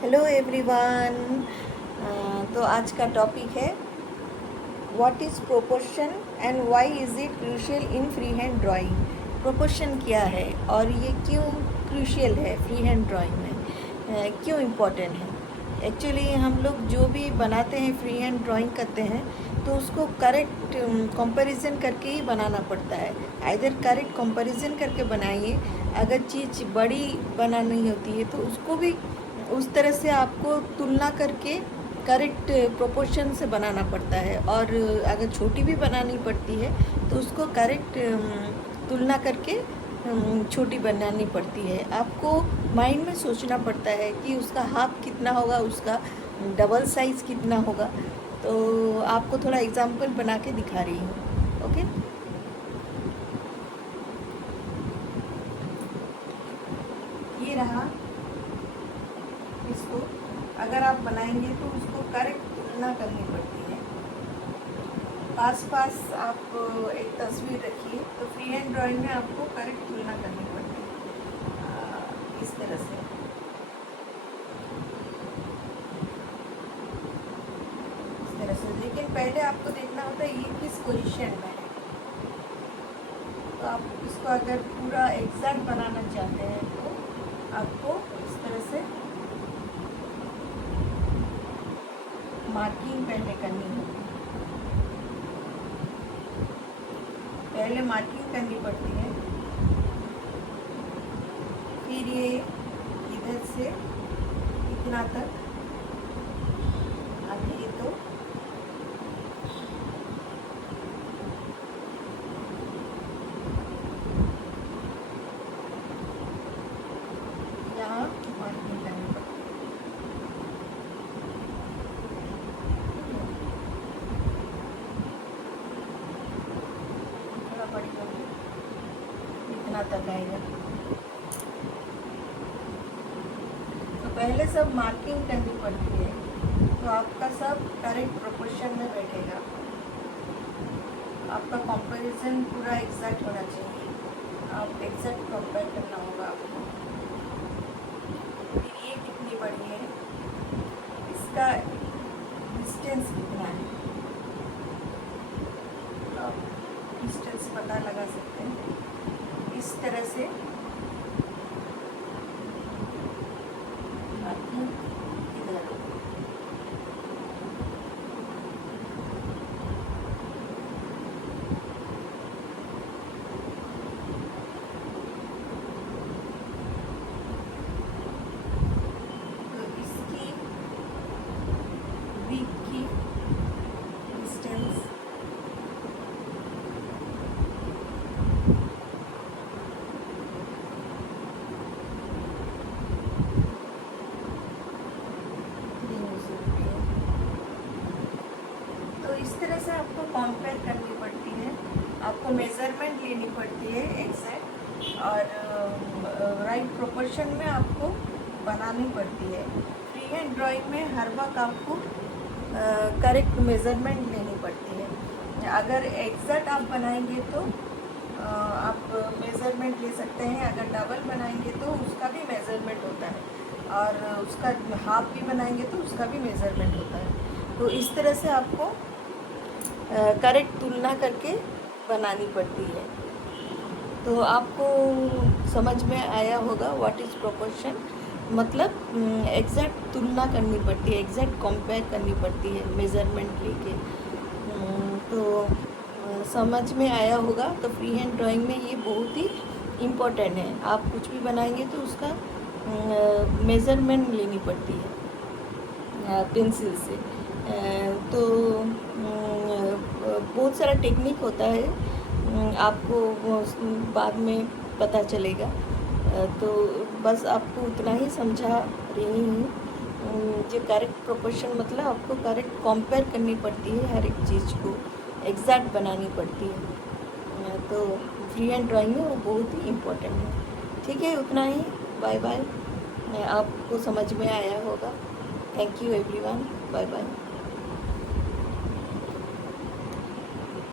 Hello everyone. तो आज का टॉपिक है what is proportion and why is it crucial in free hand drawing. Proportion क्या है और ये क्यों क्रूशियल है फ्री हैंड ड्राइंग में, क्यों इम्पोर्टेंट है। एक्चुअली हम लोग जो भी बनाते हैं फ्री हैंड ड्राइंग करते हैं तो उसको करेक्ट कंपैरिजन करके ही बनाना पड़ता है। आइदर करेक्ट कंपैरिजन करके बनाइए, अगर चीज़ बड़ी बनानी होती है तो उसको भी उस तरह से आपको तुलना करके करेक्ट प्रोपोर्शन से बनाना पड़ता है, और अगर छोटी भी बनानी पड़ती है तो उसको करेक्ट तुलना करके छोटी बनानी पड़ती है। आपको माइंड में सोचना पड़ता है कि उसका हाफ कितना होगा, उसका डबल साइज़ कितना होगा। तो आपको थोड़ा एग्जांपल बना के दिखा रही हूँ। ओके, ये रहा। इसको अगर आप बनाएंगे तो उसको करेक्ट तुलना करनी पड़ती है। पास आप एक तस्वीर रखिए तो फ्री हैंड ड्राइंग में आपको करेक्ट तुलना करनी पड़ती है, इस तरह से। लेकिन पहले आपको देखना होता है ये किस पोजीशन में है। तो आप इसको अगर पूरा एग्जैक्ट बनाना चाहते हैं तो आपको इस तरह से मार्किंग पहले करनी होगी। पहले मार्किंग करनी पड़ती है, फिर ये इधर से इतना तक आगे तो यहाँ मार्किंग करनी पड़ती है। थोड़ा बड़ी होगी, इतना तक आएगा। तो पहले सब मार्किंग करनी पड़ती है तो आपका सब करेक्ट प्रोपोर्शन में बैठेगा। आपका कंपैरिजन पूरा एग्जैक्ट होना चाहिए, आप एग्जैक्ट कंपेयर करना होगा आपको। फिर ये कितनी बड़ी है, इसका डिस्टेंस कितना है, आप डिस्टेंस पता लगा सकते हैं इस तरह से। इधर तो इसकी वीक की डिस्टेंस तो इस तरह से आपको कंपेयर करनी पड़ती है, आपको मेज़रमेंट लेनी पड़ती है एग्जैक्ट, और राइट प्रोपोर्शन में आपको बनानी पड़ती है। फ्री हैंड ड्राइंग में हर वक्त आपको करेक्ट मेज़रमेंट लेनी पड़ती है। अगर एग्जैक्ट आप बनाएंगे तो आप मेज़रमेंट ले सकते हैं, अगर डबल बनाएंगे तो उसका भी मेज़रमेंट होता है, और उसका हाफ भी बनाएंगे तो उसका भी मेज़रमेंट होता है। तो इस तरह से आपको करेक्ट तुलना करके बनानी पड़ती है। तो आपको समझ में आया होगा व्हाट इज़ प्रोपोर्शन, मतलब एग्जैक्ट तुलना करनी पड़ती है, एग्जैक्ट कंपेयर करनी पड़ती है मेज़रमेंट लेके। तो समझ में आया होगा। तो फ्री हैंड ड्राइंग में ये बहुत ही इम्पोर्टेंट है। आप कुछ भी बनाएंगे तो उसका मेज़रमेंट लेनी पड़ती है पेंसिल से। तो बहुत सारा टेक्निक होता है, आपको बाद में पता चलेगा। तो बस आपको उतना ही समझा रही हूँ। जो करेक्ट प्रोपोर्शन मतलब आपको करेक्ट कंपेयर करनी पड़ती है, हर एक चीज़ को एग्जैक्ट बनानी पड़ती है। तो फ्री हैंड ड्राइंग में वो बहुत ही इम्पोर्टेंट है। ठीक है, उतना ही। Bye bye. आपको समझ में आया होगा। Thank you everyone. Bye bye.